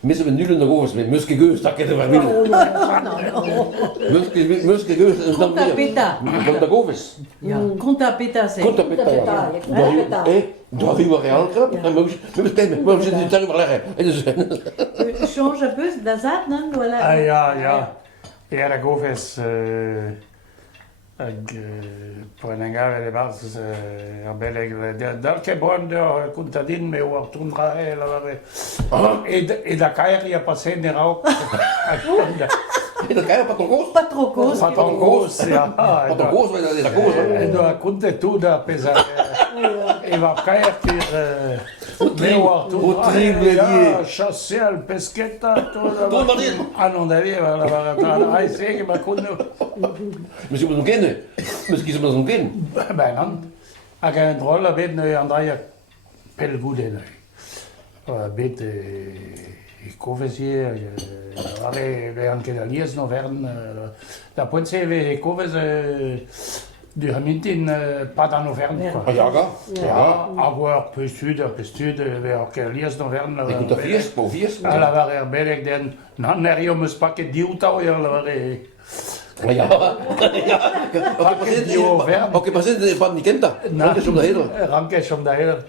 Mensen met nul in de roos, met muskegeus, dat kunnen we verbinden. Muskegeus, en dan Conta pita. Conta goves. Ja. Conta pita se. Conta pita, ja. Daar hebben we real krap. En we zitten niet daar leggen. Change un peu da zat, non? Voilà. Ah ja. Ja, dat goves... Prenenga de bas beleg dal che bon de contadin me o tundra e da caia passé ne rau En dat kan je patongos. Patrocos. patongos ja Patongos, maar dat is dat goos. e do conte tu da pesa e va caia tir me o tundra chasser pesqueta Todo Madrid. ah non aveva la ai sei ma con Misschien moet je hem kennen. Misschien moet je hem kennen. bijna. Ik heb een drolle weet nu aan dat je heel goed in. Weet ik koffie hier, we gaan kedaliers nog werden. Dat punt zijn we koffie du hamint in pas nog werden. Ah, ja, ga. Ja, avoir bestuurd, we gaan kedaliers nog werden. Ik moet dat vies, maar vies. Alla var er beleg den, nan er jo mus pakke diutau, eller Ja. Oké, maar zitten van die kent dat. Dat is om de hele. Ranke som da her.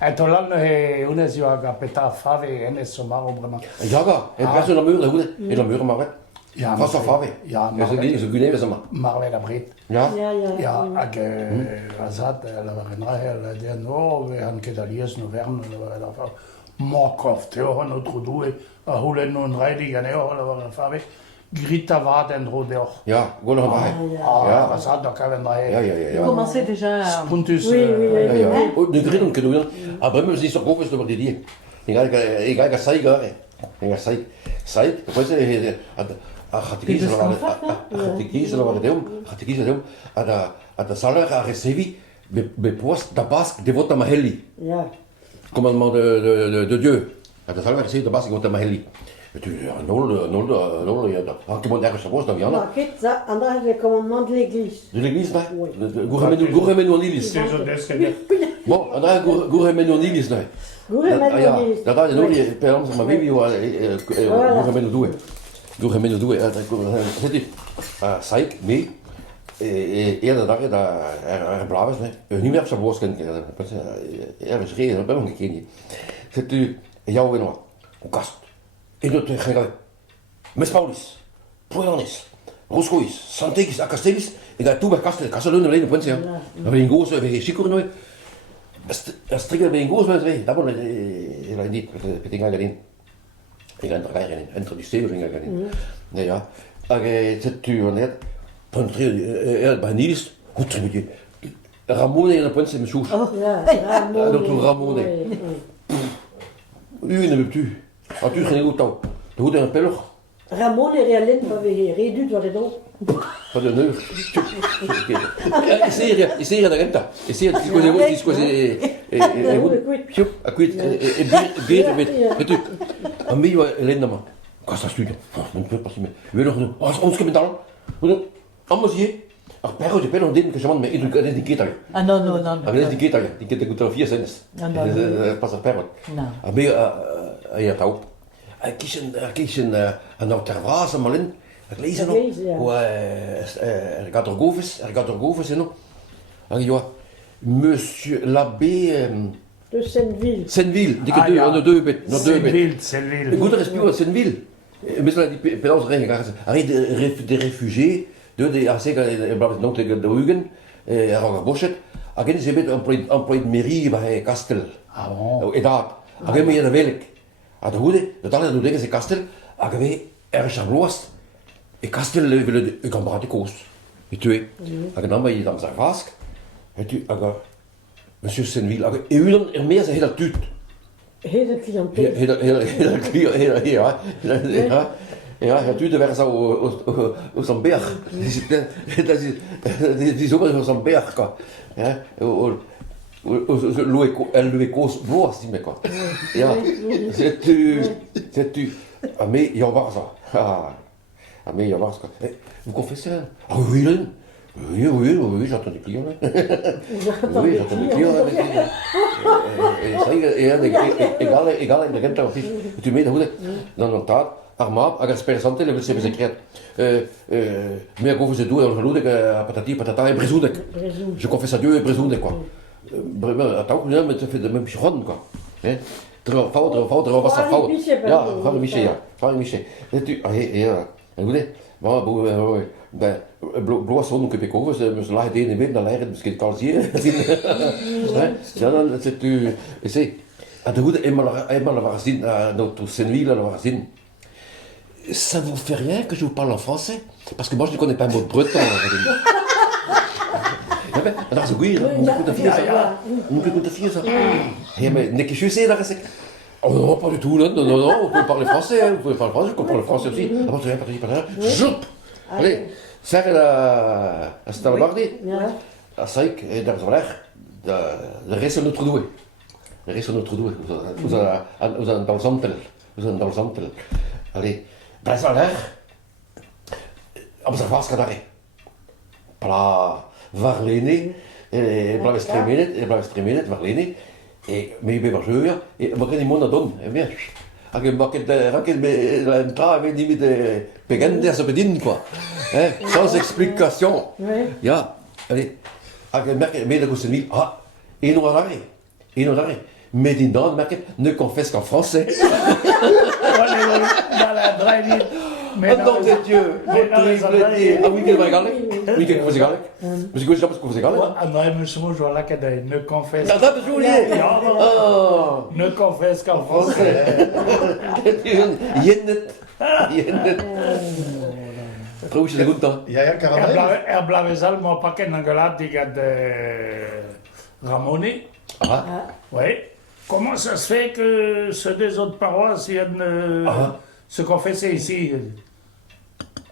En to land he unes jo aga peta fave enes som maro brema. Ja, ga. En pas naar muur, goed. En naar muur maar het. Ja, Vast af af. Ja, maar zo niet zo goed even maar. maar we da bret. Ja. Ja, ag azat la var na her der no we han kedalies no vern la var Markov te han otro due a holen non reidiger ne la var fave. Grita var den roder. Ja, gewoon nog bij. Ja, azat da kaven na Ja, her. ja, ja. Vous commencez déjà. Puntus. Ja, ja. De grillen kunnen we. Ah, bij me is zo goed over die die. Ik ga zeggen, ik ga zeggen, wat is het? Gaat ik kiezen wat gaat ik kiezen dat de salaire a recebi be post da basque de vota maheli. Ja. Commandement de Dieu. Dat de salaire a recebi da basque de vota maheli. Tu nul ja dat. Ah, comment ergens was dan Jan? Maar kijk, en dat is le commandement de l'église. De l'église là. Gouremeno Nilis. C'est zo descendé. Bon, en daar Gouremeno Nilis là. Ja, dat is nog die per ons maar baby Gouremeno doe. Gouremeno doe. Zit je saik mee. Eerder dag dat er blauw is, niet meer op zijn borst kan. Er is reden, dat ben ik gekend. Zit u jou weer nog een kast. En dat ga Mes Paulis, Poyanis, Roscois, Santegis, Acastelis. Ik ga toe bij Kastel, Kastelun alleen op Wensen. Dan ben je in goos, we gaan chicoren nooit. Als trigger ben je in goos, dat moet je niet. Ik denk alleen. Ik ga er geen introduceren, ik ga niet. Nee ja. Zit u net. Bij Niels, goed moet je. Ramone en een punt in mijn schoes. Ja, Dat doet Ramone. U in de u. Had u geen goed touw. De hoed en een pelog. Ramon est réaliste, va ver, réduit, tu vas donc. Wat een neus. Is hier de renta. Is hier het così beter met u. Een beetje ellende man. Kasta studio. Non peut pas me. We nog ons commentaar. Allemaal zie je. Ach, perro de pelo dentro que chamando me etiqueta. Ah non, non, non. A etiqueta que te fotografia cenas. Passa perro. Non. A me ja tau. Kiezen een terrasse malin. Ik lees nog. Hoe er gaat er Goves in. Ja, Monsieur l'abbé De Sainte-Ville. Sainte-Ville, die kan doen, naar deux bit. Sainte-Ville. Goed respect à Sainte-Ville. Misschien die pedals erin gegaan. Arrête de réfugiés, de zeker donc de Hugen, Rogaboshet. Again ze bit een point mairie bij Kastel. Ah bon. En dat. Again meer de welk. A de goede, dat alle doen ze Kastel. Again er chabloas. En Kastel willen ik kan praten kost. Die twee. Again dan bij dan zijn vask. Het u aga Monsieur Sainte-Ville. Again u er meer zijn heel tuut. Hele cliënteel. Ja, natuurlijk werd zo op zo'n berg. Dat is zomaar op zo'n berg. Ja, Louis Coos bloos niet meer. Ja, c'est tu. A me, ja, waar zo. A me, ja, waar zo. Vous confessez? Ah oui, oui, j'entends des clients. Oui, j'entends des clients. Ça egal in de rente of niet. Tu mets hoe dan notaat, armaat, als persante, le se secret. Mais quand vous êtes doué, on joue patati patata et brisounek. Je confesse à Dieu et brisounek quoi. Attends, mais tu fais de même chiron quoi. Hein? Fout, was er fout. Ja, van Michel, ja. Van Michel. Tu, ja. En goed, ben, bloos zo'n kubikoven, ze lagen het ene midden, dan lijkt het misschien kalsier. Ja, dan zit u, je ziet, en de goede eenmaal waar zien, notre Senville, waar zien. Ça vous fait rien que je vous parle en français? Parce que moi je ne connais pas un mot breton. En dat is een goeie, moet ik de vier zeggen. Moet ik de vier zeggen. Ja, maar nek je juist dat ik. Oh non, pas du tout, non, vous pouvez parler français, vous pouvez parler français, je comprends le français aussi. Ah bon, tu viens pas, joup! Allez, zeg la Stalbardi, la Saïk, et daar is weg, de rest van notre doué. De rest van notre doué, vous avez dans le zantel. Allez, daar is weg, observatie daar. Pla, Varlene, blijf streamen, Varlene. Mais je vais jouer, et je vais me donner. Bien. L'entrée avec des pégandes à se bedienen, quoi. Sans explication. Ja, allez. Mais de Goussenville, ah, et nous arrêt. Mais dis non, ne confesse qu'en français. Oh nom de Dieu, ah oui, quel va oui, quel vous égalez. Mais c'est quoi, je sais pas ce que vous égalez. Ah non, monsieur, je vois là que ne confesse. Ça va jouer. Ne confesse qu'en français. Jennet. Trouve je de goed dan. Ja, caramel. Blijven zelf maar pakken en gelaat die gaat Ramone. Ah. Oui. Comment ça se fait que ceux des autres paroisses viennent se confesser ici?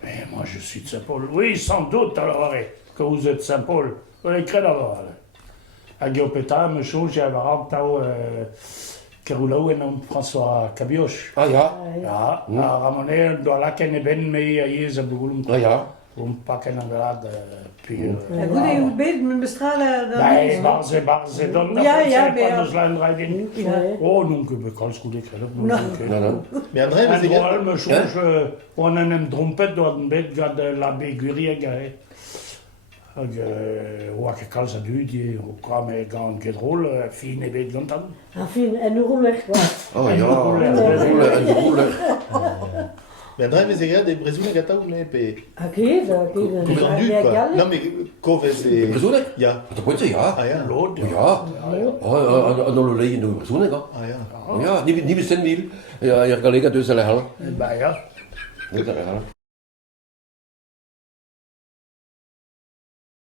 Mais moi je suis de Saint-Paul. Oui, sans doute alors que vous êtes de Saint-Paul. Vous l'écrivez d'abord. À Guillaume-Pétain, monsieur, j'ai un varant qui roule où François Cabioche. Ah ja. Ja, Ramone, doit là qu'elle est ben, mais il y a un boulot. Ah ja. Pakken en gelaat. Ja, goed, je moet beter met bestralen dan... Nee, maar ze dan dat ja, dus lijn rijden. Oh, non, que ben quand goed ik Non. Mais André, En mais wel me change, on a een trompet door een bed gaat la bégurie gare. Hoe ik kan ze doen, die kwam ik aan een drôle, fine bed longtemps. Enfin, en nous roule quoi. Oh ja, een roeler. Mais André, mais c'est des Brésiliens gata ou mais pe. Oké, Vendu quoi. Non mais Cove c'est. Brezone? Ja. Dat moet je, ja. Ah ja. L'autre. Ja. En dan leeg je nog Brezone, ja. Ah ja. Ja, niet met Senville. Ja, je gaat lekker tussen de halen. Ben ja. Niet de halen.